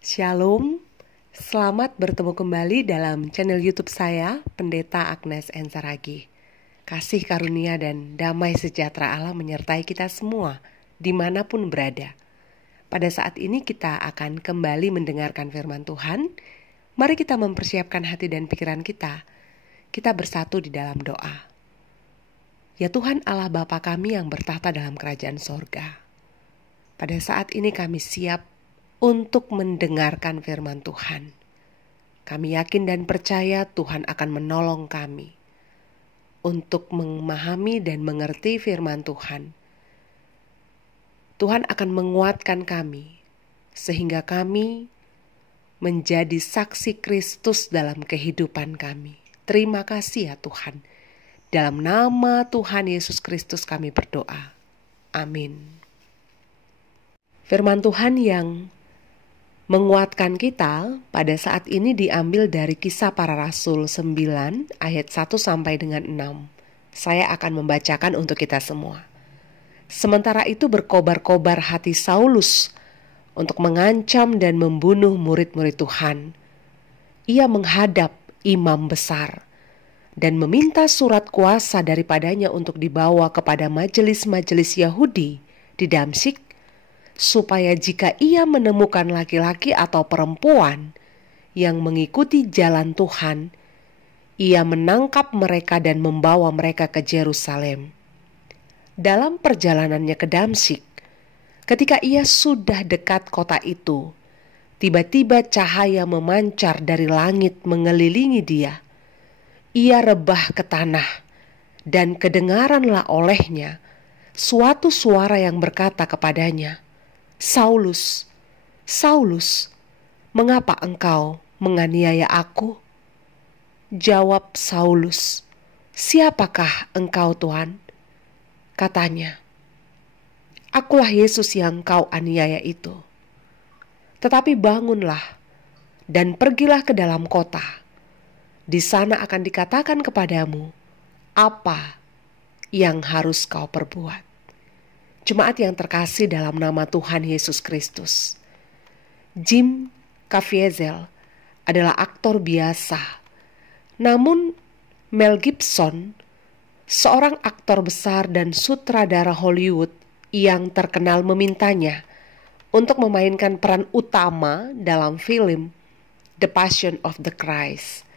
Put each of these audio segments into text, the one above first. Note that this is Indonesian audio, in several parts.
Shalom, selamat bertemu kembali dalam channel YouTube saya, Pendeta Agnes N. Saragi. Kasih karunia dan damai sejahtera Allah menyertai kita semua, dimanapun berada. Pada saat ini kita akan kembali mendengarkan firman Tuhan. Mari kita mempersiapkan hati dan pikiran kita. Kita bersatu di dalam doa. Ya Tuhan Allah Bapa kami yang bertahta dalam kerajaan sorga. Pada saat ini kami siap untuk mendengarkan firman Tuhan. Kami yakin dan percaya Tuhan akan menolong kami untuk memahami dan mengerti firman Tuhan. Tuhan akan menguatkan kami sehingga kami menjadi saksi Kristus dalam kehidupan kami. Terima kasih ya Tuhan. Dalam nama Tuhan Yesus Kristus kami berdoa. Amin. Firman Tuhan yang menguatkan kita pada saat ini diambil dari Kisah Para Rasul 9 ayat 1 sampai dengan 6. Saya akan membacakan untuk kita semua. Sementara itu berkobar-kobar hati Saulus untuk mengancam dan membunuh murid-murid Tuhan. Ia menghadap imam besar dan meminta surat kuasa daripadanya untuk dibawa kepada majelis-majelis Yahudi di Damsyik, supaya jika ia menemukan laki-laki atau perempuan yang mengikuti jalan Tuhan, ia menangkap mereka dan membawa mereka ke Yerusalem. Dalam perjalanannya ke Damsyik, ketika ia sudah dekat kota itu, tiba-tiba cahaya memancar dari langit mengelilingi dia. Ia rebah ke tanah, dan kedengaranlah olehnya suatu suara yang berkata kepadanya, "Saulus, Saulus, mengapa engkau menganiaya aku?" Jawab Saulus, "Siapakah engkau, Tuhan?" Katanya, "Akulah Yesus yang kau aniaya itu. Tetapi bangunlah dan pergilah ke dalam kota. Di sana akan dikatakan kepadamu apa yang harus kau perbuat." Jemaat yang terkasih dalam nama Tuhan Yesus Kristus, Jim Caviezel adalah aktor biasa. Namun Mel Gibson, seorang aktor besar dan sutradara Hollywood yang terkenal, memintanya untuk memainkan peran utama dalam film The Passion of the Christ.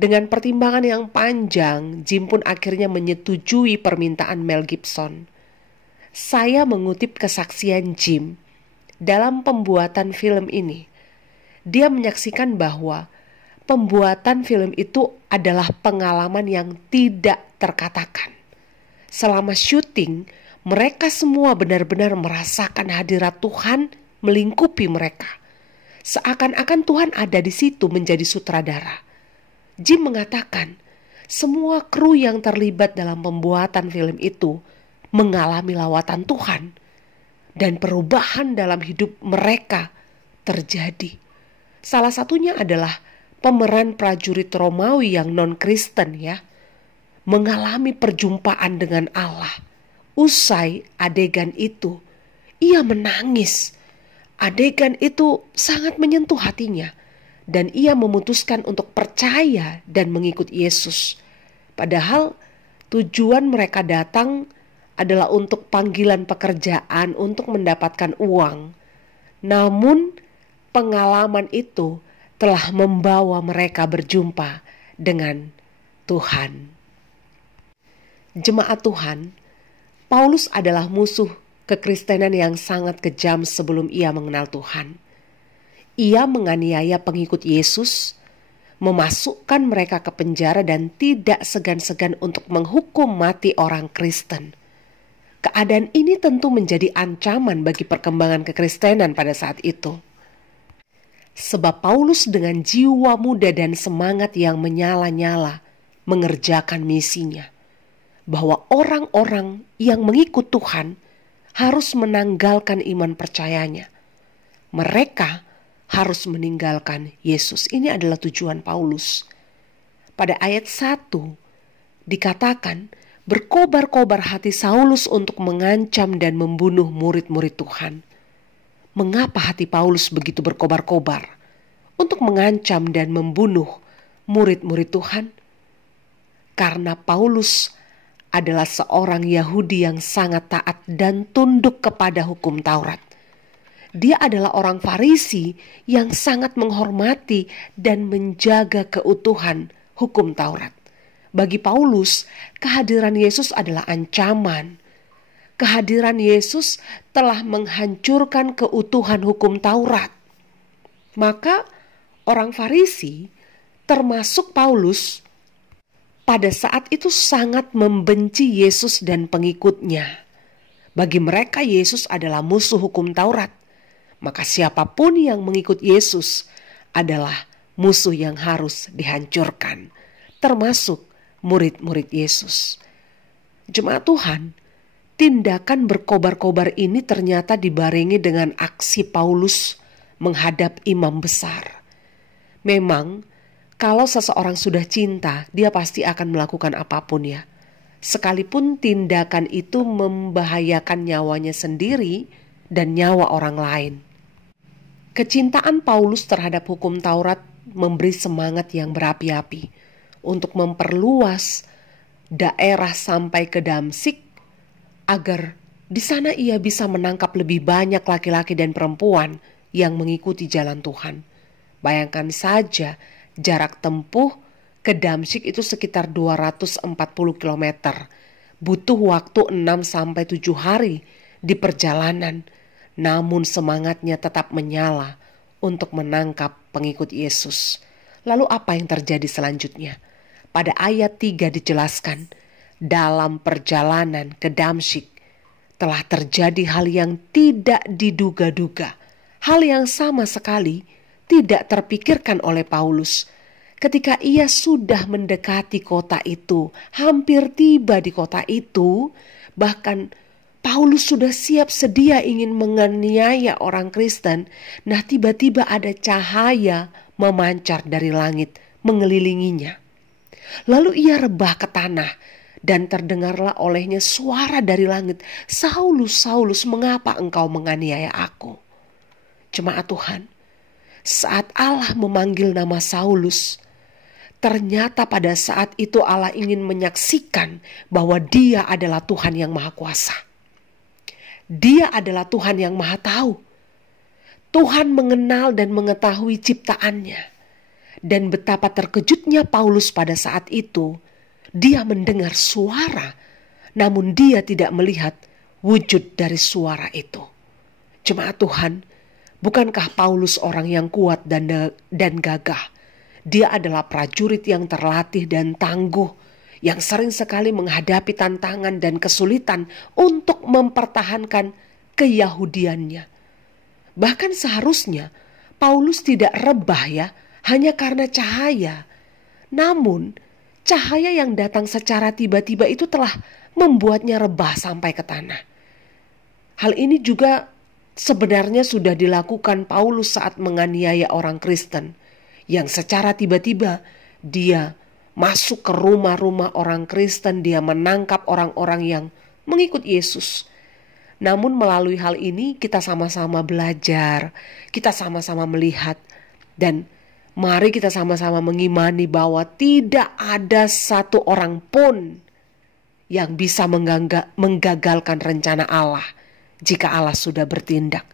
Dengan pertimbangan yang panjang, Jim pun akhirnya menyetujui permintaan Mel Gibson. Saya mengutip kesaksian Jim dalam pembuatan film ini. Dia menyaksikan bahwa pembuatan film itu adalah pengalaman yang tidak terkatakan. Selama syuting, mereka semua benar-benar merasakan hadirat Tuhan melingkupi mereka. Seakan-akan Tuhan ada di situ menjadi sutradara. Jim mengatakan, semua kru yang terlibat dalam pembuatan film itu mengalami lawatan Tuhan, dan perubahan dalam hidup mereka terjadi. Salah satunya adalah pemeran prajurit Romawi yang non-Kristen mengalami perjumpaan dengan Allah. Usai adegan itu, ia menangis. Adegan itu sangat menyentuh hatinya, dan ia memutuskan untuk percaya dan mengikut Yesus. Padahal tujuan mereka datang adalah untuk panggilan pekerjaan, untuk mendapatkan uang. Namun pengalaman itu telah membawa mereka berjumpa dengan Tuhan. Jemaat Tuhan, Paulus adalah musuh kekristenan yang sangat kejam sebelum ia mengenal Tuhan. Ia menganiaya pengikut Yesus, memasukkan mereka ke penjara dan tidak segan-segan untuk menghukum mati orang Kristen. Keadaan ini tentu menjadi ancaman bagi perkembangan kekristenan pada saat itu. Sebab Paulus dengan jiwa muda dan semangat yang menyala-nyala mengerjakan misinya, bahwa orang-orang yang mengikut Tuhan harus menanggalkan iman percayanya. Mereka harus meninggalkan Yesus. Ini adalah tujuan Paulus. Pada ayat 1 dikatakan, berkobar-kobar hati Saulus untuk mengancam dan membunuh murid-murid Tuhan. mengapa hati Paulus begitu berkobar-kobar untuk mengancam dan membunuh murid-murid Tuhan? Karena Paulus adalah seorang Yahudi yang sangat taat dan tunduk kepada hukum Taurat. Dia adalah orang Farisi yang sangat menghormati dan menjaga keutuhan hukum Taurat. Bagi Paulus, kehadiran Yesus adalah ancaman. Kehadiran Yesus telah menghancurkan keutuhan hukum Taurat. Maka orang Farisi, termasuk Paulus, pada saat itu sangat membenci Yesus dan pengikutnya. Bagi mereka Yesus adalah musuh hukum Taurat. Maka siapapun yang mengikut Yesus adalah musuh yang harus dihancurkan, termasuk murid-murid Yesus. Jemaat Tuhan, tindakan berkobar-kobar ini ternyata dibarengi dengan aksi Paulus menghadap imam besar. Memang, kalau seseorang sudah cinta, dia pasti akan melakukan apapun ya. Sekalipun tindakan itu membahayakan nyawanya sendiri dan nyawa orang lain. Kecintaan Paulus terhadap hukum Taurat memberi semangat yang berapi-api untuk memperluas daerah sampai ke Damsyik, agar di sana ia bisa menangkap lebih banyak laki-laki dan perempuan yang mengikuti jalan Tuhan. Bayangkan saja, jarak tempuh ke Damsyik itu sekitar 240 km. Butuh waktu 6-7 hari di perjalanan. Namun semangatnya tetap menyala untuk menangkap pengikut Yesus. Lalu apa yang terjadi selanjutnya? Pada ayat 3 dijelaskan, dalam perjalanan ke Damsyik telah terjadi hal yang tidak diduga-duga. Hal yang sama sekali tidak terpikirkan oleh Paulus. Ketika ia sudah mendekati kota itu, hampir tiba di kota itu, bahkan Paulus sudah siap sedia ingin menganiaya orang Kristen. Nah, tiba-tiba ada cahaya memancar dari langit mengelilinginya. Lalu ia rebah ke tanah dan terdengarlah olehnya suara dari langit, "Saulus, Saulus, mengapa engkau menganiaya aku?" Jemaat Tuhan, saat Allah memanggil nama Saulus, ternyata pada saat itu Allah ingin menyaksikan bahwa Dia adalah Tuhan yang Maha Kuasa. Dia adalah Tuhan yang Maha Tahu. Tuhan mengenal dan mengetahui ciptaannya. Dan betapa terkejutnya Paulus pada saat itu. Dia mendengar suara, namun dia tidak melihat wujud dari suara itu. Jemaat Tuhan, bukankah Paulus orang yang kuat dan gagah? Dia adalah prajurit yang terlatih dan tangguh, yang sering sekali menghadapi tantangan dan kesulitan untuk mempertahankan keyahudiannya. Bahkan seharusnya Paulus tidak rebah ya, hanya karena cahaya. Namun cahaya yang datang secara tiba-tiba itu telah membuatnya rebah sampai ke tanah. Hal ini juga sebenarnya sudah dilakukan Paulus saat menganiaya orang Kristen, yang secara tiba-tiba dia masuk ke rumah-rumah orang Kristen, dia menangkap orang-orang yang mengikut Yesus. Namun melalui hal ini kita sama-sama belajar, kita sama-sama melihat, dan mari kita sama-sama mengimani bahwa tidak ada satu orang pun yang bisa menggagalkan rencana Allah jika Allah sudah bertindak.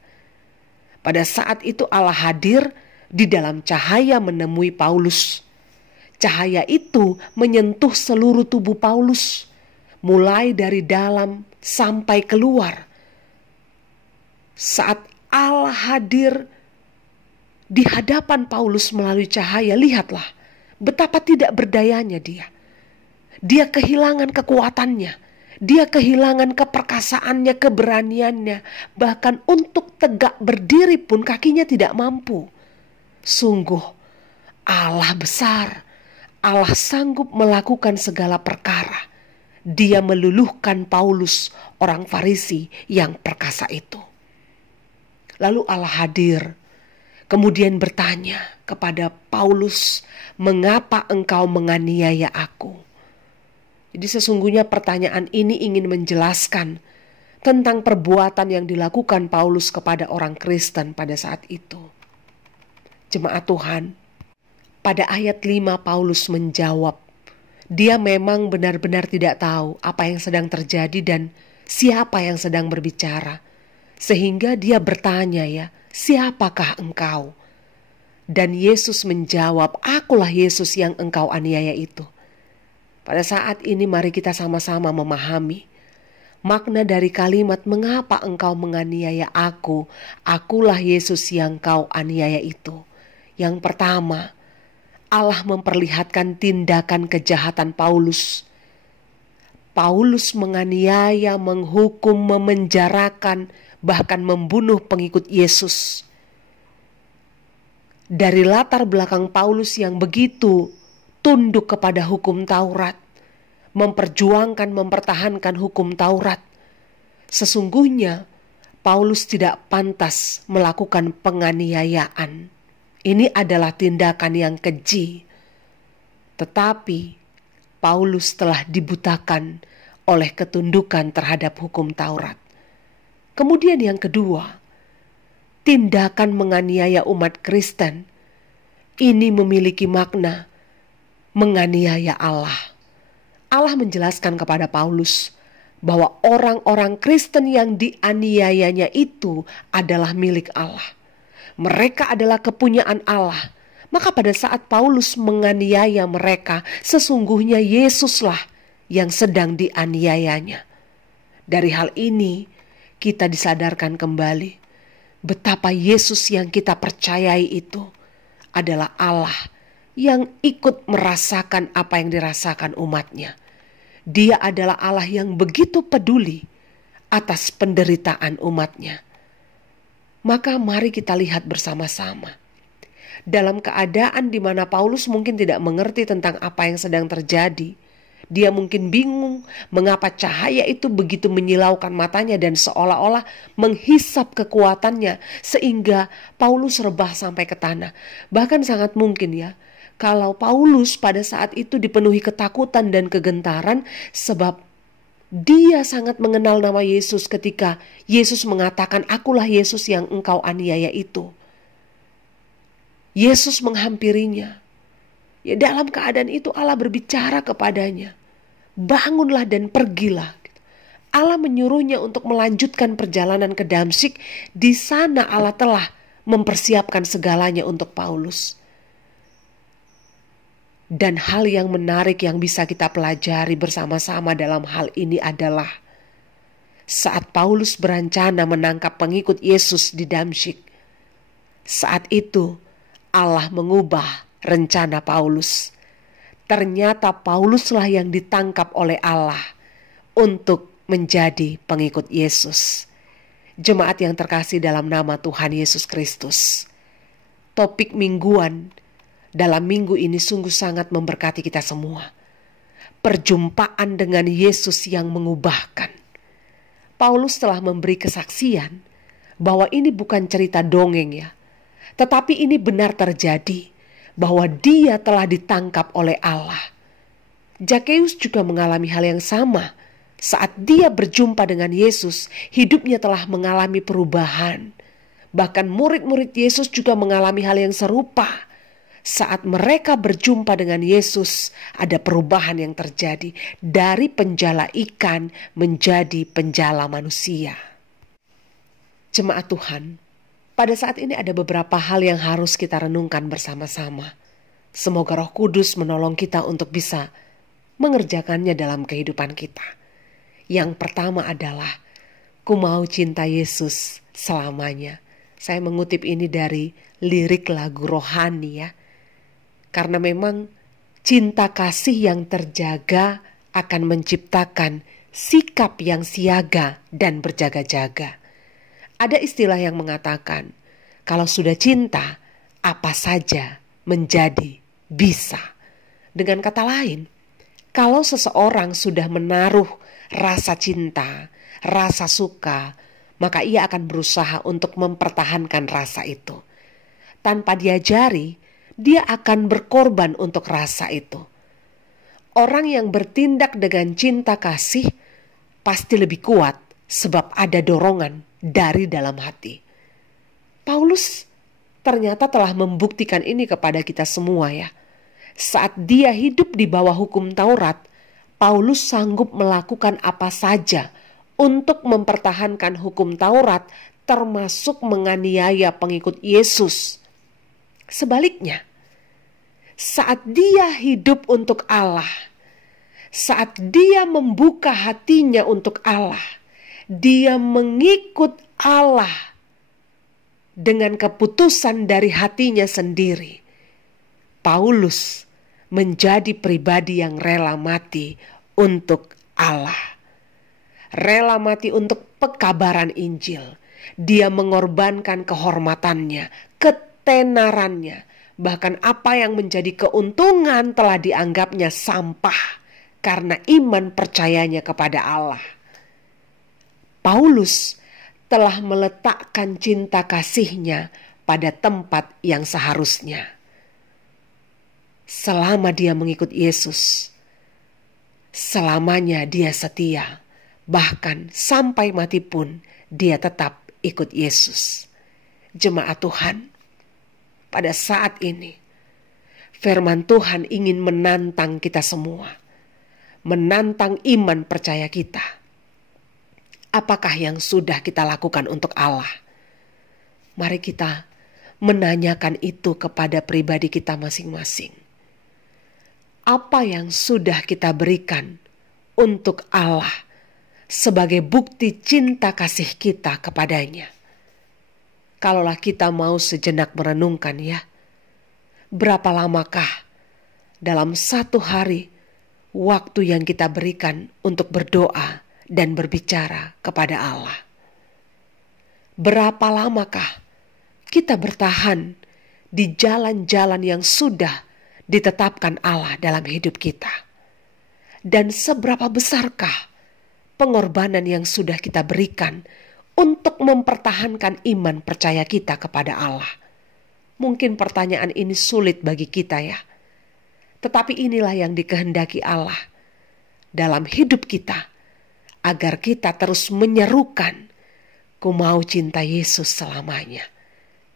Pada saat itu Allah hadir di dalam cahaya menemui Paulus. Cahaya itu menyentuh seluruh tubuh Paulus, mulai dari dalam sampai keluar. Saat Allah hadir di hadapan Paulus melalui cahaya, lihatlah betapa tidak berdayanya dia. Dia kehilangan kekuatannya, dia kehilangan keperkasaannya, keberaniannya. Bahkan untuk tegak berdiri pun kakinya tidak mampu. Sungguh Allah besar, Allah sanggup melakukan segala perkara. Dia meluluhkan Paulus, orang Farisi yang perkasa itu. Lalu Allah hadir, kemudian bertanya kepada Paulus, "Mengapa engkau menganiaya aku?" Jadi sesungguhnya pertanyaan ini ingin menjelaskan tentang perbuatan yang dilakukan Paulus kepada orang Kristen pada saat itu. Jemaat Tuhan, pada ayat 5 Paulus menjawab, dia memang benar-benar tidak tahu apa yang sedang terjadi dan siapa yang sedang berbicara. Sehingga dia bertanya, ya, siapakah engkau? Dan Yesus menjawab, akulah Yesus yang engkau aniaya itu. Pada saat ini mari kita sama-sama memahami makna dari kalimat mengapa engkau menganiaya aku, akulah Yesus yang kau aniaya itu. Yang pertama, Allah memperlihatkan tindakan kejahatan Paulus. Paulus menganiaya, menghukum, memenjarakan, bahkan membunuh pengikut Yesus. Dari latar belakang Paulus yang begitu tunduk kepada hukum Taurat, memperjuangkan, mempertahankan hukum Taurat, sesungguhnya Paulus tidak pantas melakukan penganiayaan. Ini adalah tindakan yang keji. Tetapi Paulus telah dibutakan oleh ketundukan terhadap hukum Taurat. Kemudian yang kedua, tindakan menganiaya umat Kristen ini memiliki makna menganiaya Allah. Allah menjelaskan kepada Paulus bahwa orang-orang Kristen yang dianiayanya itu adalah milik Allah. Mereka adalah kepunyaan Allah. Maka pada saat Paulus menganiaya mereka, sesungguhnya Yesuslah yang sedang dianiayanya. Dari hal ini kita disadarkan kembali betapa Yesus yang kita percayai itu adalah Allah yang ikut merasakan apa yang dirasakan umatnya. Dia adalah Allah yang begitu peduli atas penderitaan umatnya. Maka mari kita lihat bersama-sama. Dalam keadaan di mana Paulus mungkin tidak mengerti tentang apa yang sedang terjadi, dia mungkin bingung mengapa cahaya itu begitu menyilaukan matanya dan seolah-olah menghisap kekuatannya sehingga Paulus rebah sampai ke tanah. Bahkan sangat mungkin, ya, kalau Paulus pada saat itu dipenuhi ketakutan dan kegentaran sebab dia sangat mengenal nama Yesus ketika Yesus mengatakan, akulah Yesus yang engkau aniaya itu. Yesus menghampirinya. Ya, dalam keadaan itu Allah berbicara kepadanya, bangunlah dan pergilah. Allah menyuruhnya untuk melanjutkan perjalanan ke Damsyik. Di sana Allah telah mempersiapkan segalanya untuk Paulus. Dan hal yang menarik yang bisa kita pelajari bersama-sama dalam hal ini adalah saat Paulus berencana menangkap pengikut Yesus di Damsyik, saat itu Allah mengubah rencana Paulus. Ternyata Pauluslah yang ditangkap oleh Allah untuk menjadi pengikut Yesus. Jemaat yang terkasih dalam nama Tuhan Yesus Kristus, topik mingguan dalam minggu ini sungguh sangat memberkati kita semua. Perjumpaan dengan Yesus yang mengubahkan. Paulus telah memberi kesaksian bahwa ini bukan cerita dongeng, ya, tetapi ini benar terjadi, bahwa dia telah ditangkap oleh Allah. Zakeus juga mengalami hal yang sama. Saat dia berjumpa dengan Yesus, hidupnya telah mengalami perubahan. Bahkan murid-murid Yesus juga mengalami hal yang serupa. Saat mereka berjumpa dengan Yesus, ada perubahan yang terjadi dari penjala ikan menjadi penjala manusia. Jemaat Tuhan, pada saat ini ada beberapa hal yang harus kita renungkan bersama-sama. Semoga Roh Kudus menolong kita untuk bisa mengerjakannya dalam kehidupan kita. Yang pertama adalah, ku mau cinta Yesus selamanya. Saya mengutip ini dari lirik lagu rohani, ya. Karena memang cinta kasih yang terjaga akan menciptakan sikap yang siaga dan berjaga-jaga. Ada istilah yang mengatakan, kalau sudah cinta, apa saja menjadi bisa. Dengan kata lain, kalau seseorang sudah menaruh rasa cinta, rasa suka, maka ia akan berusaha untuk mempertahankan rasa itu. Tanpa diajari, dia akan berkorban untuk rasa itu. Orang yang bertindak dengan cinta kasih pasti lebih kuat sebab ada dorongan dari dalam hati. Paulus ternyata telah membuktikan ini kepada kita semua ya. Saat dia hidup di bawah hukum Taurat, Paulus sanggup melakukan apa saja untuk mempertahankan hukum Taurat, termasuk menganiaya pengikut Yesus. Sebaliknya, saat dia hidup untuk Allah, saat dia membuka hatinya untuk Allah, dia mengikut Allah dengan keputusan dari hatinya sendiri. Paulus menjadi pribadi yang rela mati untuk Allah. Rela mati untuk pekabaran Injil. Dia mengorbankan kehormatannya, ketenarannya, bahkan apa yang menjadi keuntungan telah dianggapnya sampah karena iman percayanya kepada Allah. Paulus telah meletakkan cinta kasihnya pada tempat yang seharusnya. Selama dia mengikut Yesus, selamanya dia setia, bahkan sampai mati pun dia tetap ikut Yesus. Jemaat Tuhan, pada saat ini firman Tuhan ingin menantang kita semua, menantang iman percaya kita. Apakah yang sudah kita lakukan untuk Allah? Mari kita menanyakan itu kepada pribadi kita masing-masing. Apa yang sudah kita berikan untuk Allah sebagai bukti cinta kasih kita kepadanya? Kalaulah kita mau sejenak merenungkan ya, berapa lamakah dalam satu hari waktu yang kita berikan untuk berdoa dan berbicara kepada Allah? Berapa lamakah kita bertahan di jalan-jalan yang sudah ditetapkan Allah dalam hidup kita? Dan seberapa besarkah pengorbanan yang sudah kita berikan untuk mempertahankan iman percaya kita kepada Allah? Mungkin pertanyaan ini sulit bagi kita ya. Tetapi inilah yang dikehendaki Allah dalam hidup kita, agar kita terus menyerukan, "Ku mau cinta Yesus selamanya."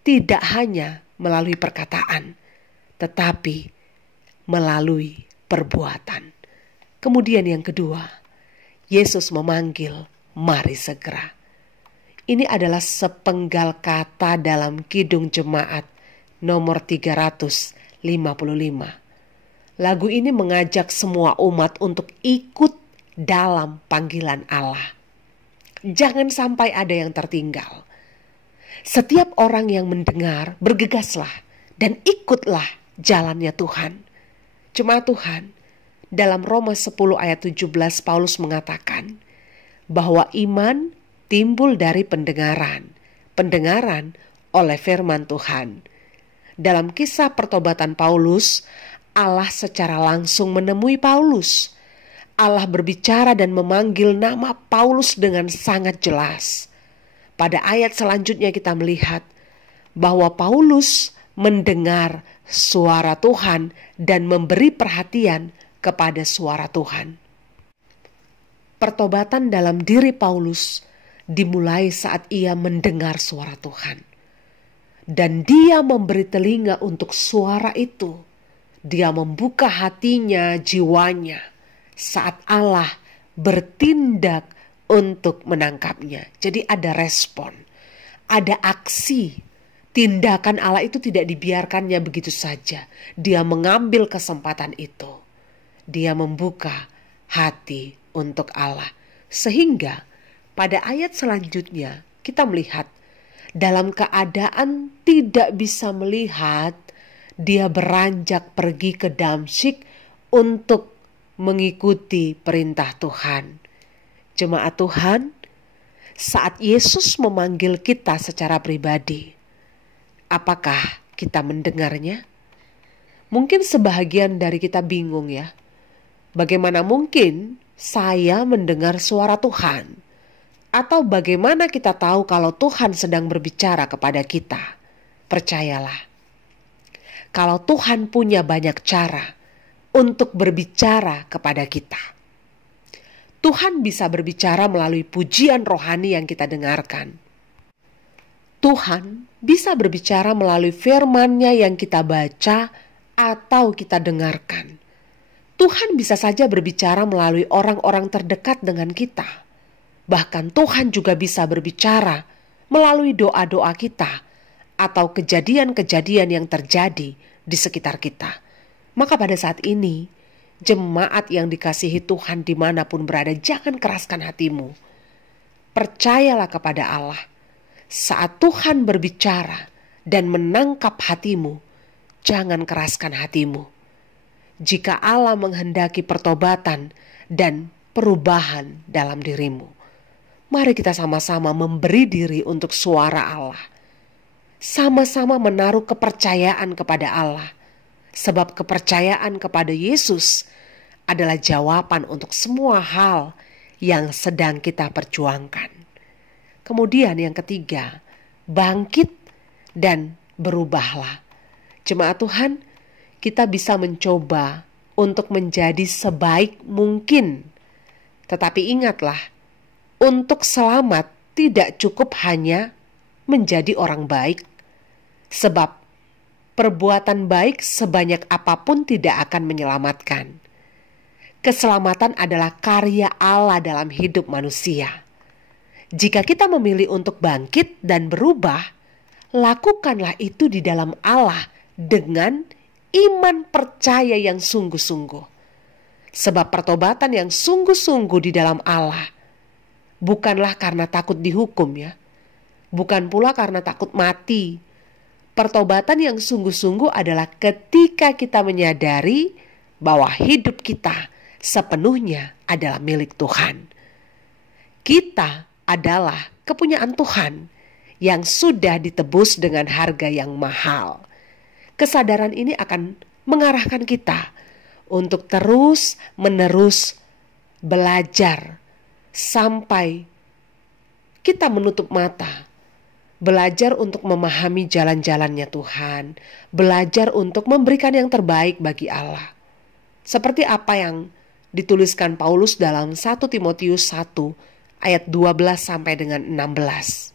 Tidak hanya melalui perkataan, tetapi melalui perbuatan. Kemudian yang kedua, Yesus memanggil, "Mari segera." Ini adalah sepenggal kata dalam Kidung Jemaat nomor 355. Lagu ini mengajak semua umat untuk ikut dalam panggilan Allah. Jangan sampai ada yang tertinggal. Setiap orang yang mendengar, bergegaslah dan ikutlah jalannya Tuhan. Jemaat Tuhan, dalam Roma 10 ayat 17 Paulus mengatakan bahwa iman timbul dari pendengaran, pendengaran oleh firman Tuhan. Dalam kisah pertobatan Paulus, Allah secara langsung menemui Paulus. Allah berbicara dan memanggil nama Paulus dengan sangat jelas. Pada ayat selanjutnya kita melihat bahwa Paulus mendengar suara Tuhan dan memberi perhatian kepada suara Tuhan. Pertobatan dalam diri Paulus dimulai saat ia mendengar suara Tuhan. Dan dia memberi telinga untuk suara itu. Dia membuka hatinya, jiwanya, saat Allah bertindak untuk menangkapnya. Jadi ada respon, ada aksi. Tindakan Allah itu tidak dibiarkannya begitu saja. Dia mengambil kesempatan itu. Dia membuka hati untuk Allah. Sehingga pada ayat selanjutnya kita melihat dalam keadaan tidak bisa melihat, dia beranjak pergi ke Damsyik untuk mengikuti perintah Tuhan. Jemaat Tuhan, saat Yesus memanggil kita secara pribadi, apakah kita mendengarnya? Mungkin sebahagian dari kita bingung ya. Bagaimana mungkin saya mendengar suara Tuhan? Atau bagaimana kita tahu kalau Tuhan sedang berbicara kepada kita? Percayalah, kalau Tuhan punya banyak cara untuk berbicara kepada kita. Tuhan bisa berbicara melalui pujian rohani yang kita dengarkan. Tuhan bisa berbicara melalui firman-Nya yang kita baca atau kita dengarkan. Tuhan bisa saja berbicara melalui orang-orang terdekat dengan kita. Bahkan Tuhan juga bisa berbicara melalui doa-doa kita atau kejadian-kejadian yang terjadi di sekitar kita. Maka pada saat ini, jemaat yang dikasihi Tuhan dimanapun berada, jangan keraskan hatimu. Percayalah kepada Allah. Saat Tuhan berbicara dan menangkap hatimu, jangan keraskan hatimu. Jika Allah menghendaki pertobatan dan perubahan dalam dirimu, mari kita sama-sama memberi diri untuk suara Allah. Sama-sama menaruh kepercayaan kepada Allah. Sebab kepercayaan kepada Yesus adalah jawaban untuk semua hal yang sedang kita perjuangkan. Kemudian yang ketiga, bangkit dan berubahlah. Jemaat Tuhan, kita bisa mencoba untuk menjadi sebaik mungkin. Tetapi ingatlah, untuk selamat tidak cukup hanya menjadi orang baik. Sebab perbuatan baik sebanyak apapun tidak akan menyelamatkan. Keselamatan adalah karya Allah dalam hidup manusia. Jika kita memilih untuk bangkit dan berubah, lakukanlah itu di dalam Allah dengan iman percaya yang sungguh-sungguh. Sebab pertobatan yang sungguh-sungguh di dalam Allah bukanlah karena takut dihukum ya. Bukan pula karena takut mati. Pertobatan yang sungguh-sungguh adalah ketika kita menyadari bahwa hidup kita sepenuhnya adalah milik Tuhan. Kita adalah kepunyaan Tuhan yang sudah ditebus dengan harga yang mahal. Kesadaran ini akan mengarahkan kita untuk terus-menerus belajar sampai kita menutup mata. Belajar untuk memahami jalan-jalannya Tuhan. Belajar untuk memberikan yang terbaik bagi Allah. Seperti apa yang dituliskan Paulus dalam 1 Timotius 1 ayat 12 sampai dengan 16.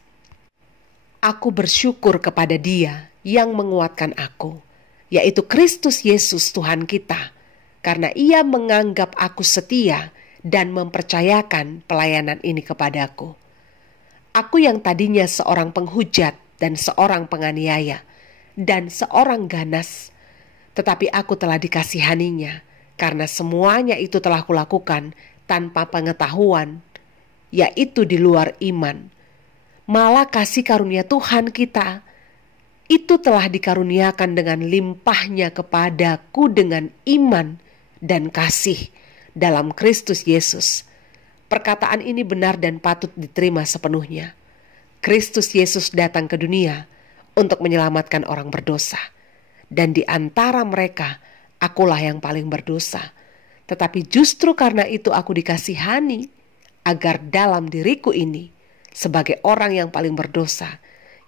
Aku bersyukur kepada Dia yang menguatkan aku, yaitu Kristus Yesus Tuhan kita, karena Ia menganggap aku setia dan mempercayakan pelayanan ini kepadaku. Aku yang tadinya seorang penghujat dan seorang penganiaya dan seorang ganas, tetapi aku telah dikasihaninya karena semuanya itu telah kulakukan tanpa pengetahuan, yaitu di luar iman. Malah kasih karunia Tuhan kita itu telah dikaruniakan dengan limpahnya kepadaku dengan iman dan kasih dalam Kristus Yesus. Perkataan ini benar dan patut diterima sepenuhnya. Kristus Yesus datang ke dunia untuk menyelamatkan orang berdosa. Dan di antara mereka, akulah yang paling berdosa. Tetapi justru karena itu aku dikasihani, agar dalam diriku ini, sebagai orang yang paling berdosa,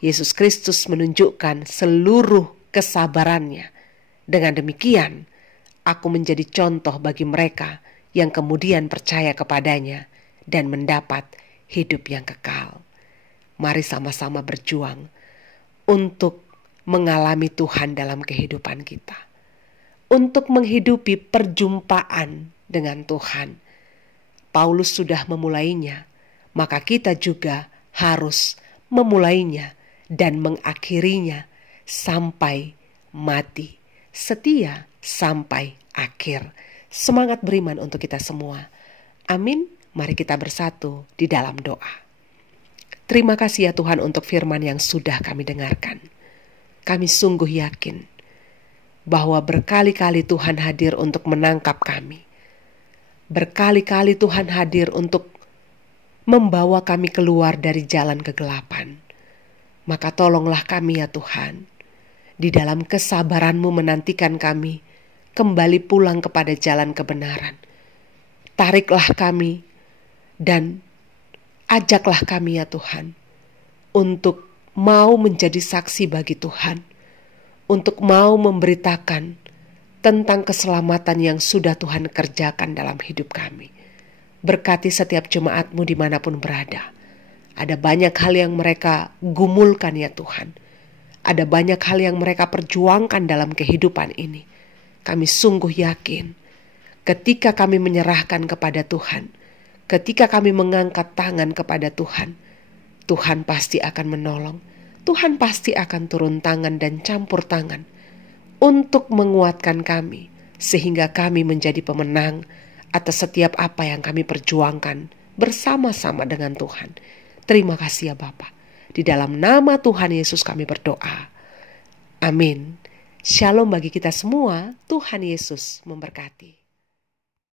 Yesus Kristus menunjukkan seluruh kesabarannya. Dengan demikian, aku menjadi contoh bagi mereka yang kemudian percaya kepadanya dan mendapat hidup yang kekal. Mari sama-sama berjuang untuk mengalami Tuhan dalam kehidupan kita. Untuk menghidupi perjumpaan dengan Tuhan. Paulus sudah memulainya, maka kita juga harus memulainya dan mengakhirinya sampai mati. Setia sampai akhir. Semangat beriman untuk kita semua. Amin. Mari kita bersatu di dalam doa. Terima kasih ya Tuhan untuk firman yang sudah kami dengarkan. Kami sungguh yakin bahwa berkali-kali Tuhan hadir untuk menangkap kami. Berkali-kali Tuhan hadir untuk membawa kami keluar dari jalan kegelapan. Maka tolonglah kami ya Tuhan, di dalam kesabaran-Mu menantikan kami kembali pulang kepada jalan kebenaran. Tariklah kami dan ajaklah kami ya Tuhan, untuk mau menjadi saksi bagi Tuhan, untuk mau memberitakan tentang keselamatan yang sudah Tuhan kerjakan dalam hidup kami. Berkati setiap jemaat-Mu dimanapun berada. Ada banyak hal yang mereka gumulkan ya Tuhan. Ada banyak hal yang mereka perjuangkan dalam kehidupan ini. Kami sungguh yakin ketika kami menyerahkan kepada Tuhan, ketika kami mengangkat tangan kepada Tuhan, Tuhan pasti akan menolong. Tuhan pasti akan turun tangan dan campur tangan untuk menguatkan kami, sehingga kami menjadi pemenang atas setiap apa yang kami perjuangkan bersama-sama dengan Tuhan. Terima kasih ya Bapa. Di dalam nama Tuhan Yesus kami berdoa. Amin. Shalom bagi kita semua. Tuhan Yesus memberkati.